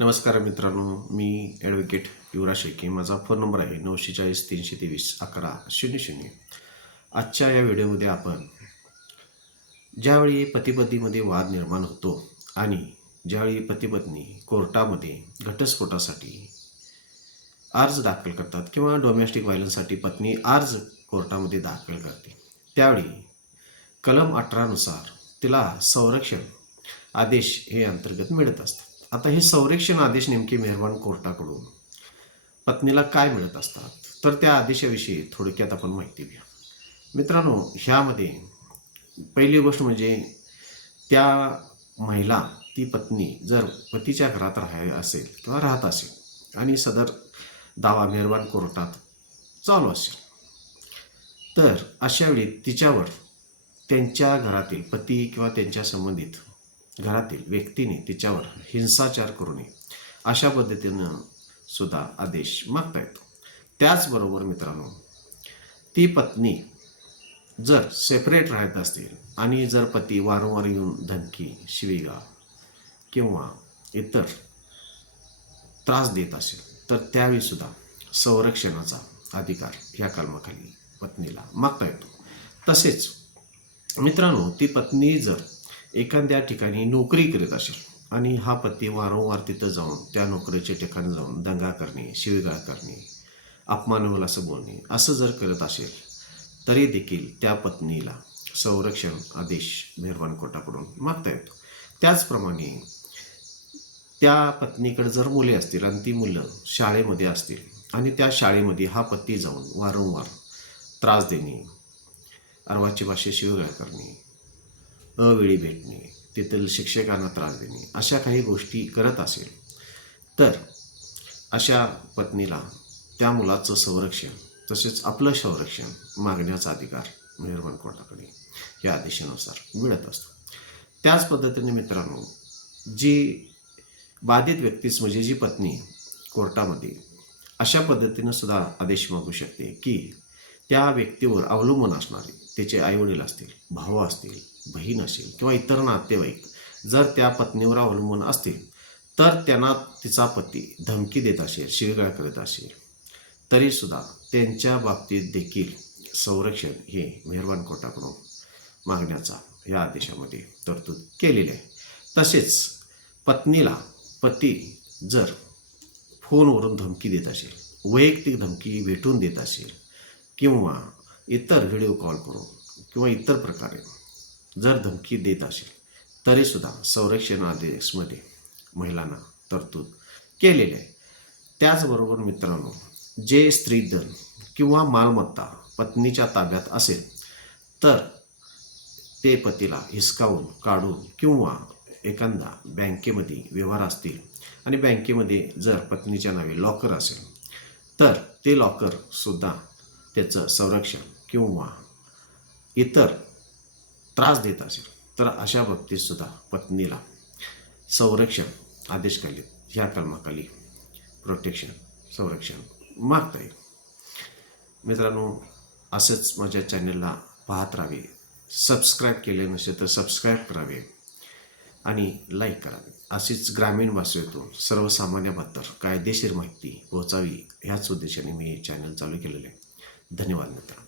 नमस्कार मित्रांनो मी ॲडव्होकेट युवराज शेके माझा फोन नंबर आहे नऊशे चाळीस तीनशे तेवीस अकरा शून्य शून्य. आजच्या या व्हिडिओमध्ये आपण ज्यावेळी पतीपत्नीमध्ये वाद निर्माण होतो आणि ज्यावेळी पतीपत्नी कोर्टामध्ये घटस्फोटासाठी अर्ज दाखल करतात किंवा डोमेस्टिक व्हायलन्ससाठी पत्नी अर्ज कोर्टामध्ये दाखल करते त्यावेळी कलम अठरानुसार तिला संरक्षण आदेश हे अंतर्गत मिळत असतात. आता हे संरक्षण आदेश नेमके मेहरबान कोर्टाकडून पत्नीला काय मिळत असतात? तर त्या आदेशाविषयी थोडक्यात आपण माहिती घ्या मित्रांनो ह्यामध्ये पहिली गोष्ट म्हणजे त्या महिला ती पत्नी जर पतीच्या घरात राहाय असेल किंवा राहत असेल आणि सदर दावा मेहरबान कोर्टात चालू असेल तर अशावेळी तिच्यावर त्यांच्या घरातील पती किंवा त्यांच्या संबंधित घरातील व्यक्तीने तिच्यावर हिंसाचार करू नये. अशा पद्धतीनं सुद्धा आदेश मागता येतो. त्याचबरोबर मित्रांनो ती पत्नी जर सेपरेट राहत असतील आणि जर पती वारंवार येऊन धमकी शिवीगा किंवा इतर त्रास देत असेल तर त्यावेळी सुद्धा संरक्षणाचा अधिकार ह्या कलमाखाली पत्नीला मागता येतो. तसेच मित्रांनो ती पत्नी जर एखाद्या ठिकाणी नोकरी करत असेल आणि हा पती वारंवार तिथं जाऊन त्या नोकरीच्या ठिकाणी जाऊन दंगा करणे शिवीगाळ करणे अपमानवल असं बोलणे असं जर करत असेल तरी देखील त्या पत्नीला संरक्षण आदेश मेहरबान कोर्टाकडून मागता येतो. त्याचप्रमाणे त्या पत्नीकडे जर मुले असतील आणि ती मुलं शाळेमध्ये असतील आणि त्या शाळेमध्ये हा पती जाऊन वारंवार त्रास देणे अर्वाची भाषे शिवगाळ करणे अवेळी भेटणे तेथील शिक्षकांना त्रास देणे अशा काही गोष्टी करत असेल तर अशा पत्नीला त्या मुलाचं संरक्षण तसेच आपलं संरक्षण मागण्याचा अधिकार निर्माण कोर्टाकडे या आदेशानुसार मिळत असतो. त्याच पद्धतीने मित्रांनो जी बाधित व्यक्तीच म्हणजे जी पत्नी कोर्टामध्ये अशा पद्धतीनं सुद्धा आदेश मागू शकते की त्या व्यक्तीवर अवलंबून असणारे त्याचे आईवडील असतील भाऊ असतील बहीण असेल किंवा इतर नातेवाईक जर त्या पत्नीवर अवलंबून असतील तर त्यांना तिचा पती धमकी देत असेल शिवेगाळ करत असेल. तरीसुद्धा त्यांच्या बाबतीत देखील संरक्षण हे मेहरबान कोर्टाकडून मागण्याचा या आदेशामध्ये तरतूद केलेली आहे. तसेच पत्नीला पती जर फोनवरून धमकी देत असेल वैयक्तिक धमकी भेटून देत असेल किंवा इतर व्हिडिओ कॉल करून किंवा इतर प्रकारे जर धमकी देत असेल तरीसुद्धा संरक्षण आदेशमध्ये महिलांना तरतूद केलेली आहे. त्याचबरोबर मित्रांनो जे स्त्रीधन किंवा मालमत्ता पत्नीच्या ताब्यात असेल तर ते पतीला हिसकावून काढून किंवा एखादा बँकेमध्ये व्यवहार असतील आणि बँकेमध्ये जर पत्नीच्या नावे लॉकर असेल तर ते लॉकरसुद्धा त्याचं संरक्षण किंवा इतर त्रास देत असेल तर अशा बाबतीतसुद्धा पत्नीला संरक्षण आदेशखाली ह्या कलमाखाली प्रोटेक्शन संरक्षण मागता येईल. मित्रांनो असंच माझ्या चॅनलला पाहत राहावे. सबस्क्राईब केले नसेल तर सबस्क्राईब करावे आणि लाईक करावे. अशीच ग्रामीण भाषेतून सर्वसामान्याबद्दल कायदेशीर माहिती पोहोचावी ह्याच उद्देशाने मी हे चॅनल चालू केलेले आहे. धन्यवाद मित्रांनो.